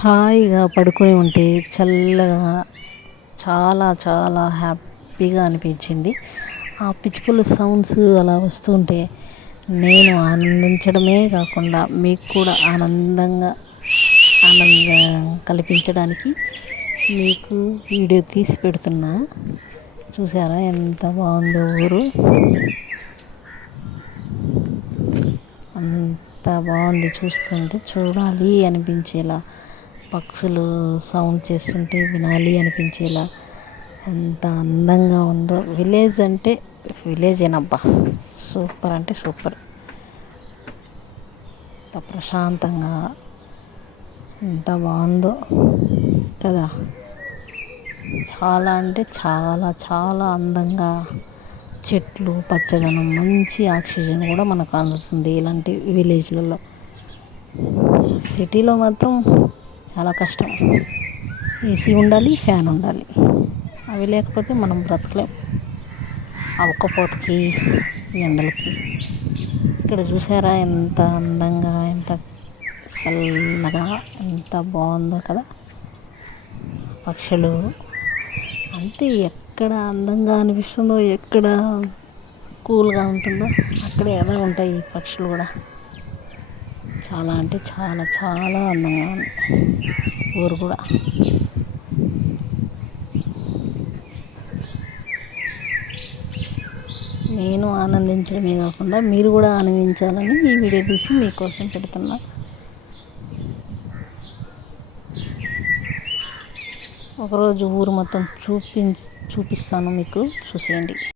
హాయిగా పడుకొని ఉంటే చల్లగా చాలా చాలా హ్యాపీగా అనిపించింది. ఆ పిచ్చుకల సౌండ్స్ అలా వస్తుంటే నేను ఆనందించడమే కాకుండా మీకు కూడా ఆనందం కల్పించడానికి మీకు వీడియో తీసి పెడుతున్నా. చూసారా ఎంత బాగుందో ఊరు, అంత బాగుంది. చూస్తుంటే చూడాలి అనిపించేలా, పక్షులు సౌండ్ చేస్తుంటే వినాలి అనిపించేలా ఎంత అందంగా ఉందో. విలేజ్ అంటే విలేజేనబ్బా, సూపర్ అంటే సూపర్. ఎంత ప్రశాంతంగా, ఎంత బాగుందో కదా. చాలా అంటే చాలా చాలా అందంగా, చెట్లు పచ్చదనం, మంచి ఆక్సిజన్ కూడా మనకు అందుతుంది ఇలాంటి విలేజ్లలో. సిటీలో మాత్రం చాలా కష్టం. ఏసీ ఉండాలి, ఫ్యాన్ ఉండాలి, అవి లేకపోతే మనం బ్రతకలేం ఆ ఒక్కపోతకి, ఎండలకి. ఇక్కడ చూసారా ఎంత అందంగా, ఎంత చల్లగా, ఎంత బాగుందో కదా. పక్షులు అంతే, ఎక్కడ అందంగా అనిపిస్తుందో, ఎక్కడ కూల్గా ఉంటుందో అక్కడే ఎలా ఉంటాయి ఈ పక్షులు కూడా. చాలా అంటే చాలా చాలా అందంగా ఉంది ఊరు కూడా. నేను ఆనందించడమే కాకుండా మీరు కూడా ఆనందించాలని ఈ వీడియో తీసి మీకోసం పెడుతున్నా. ఒకరోజు ఊరు మొత్తం చూపిస్తాను మీకు, చూసేయండి.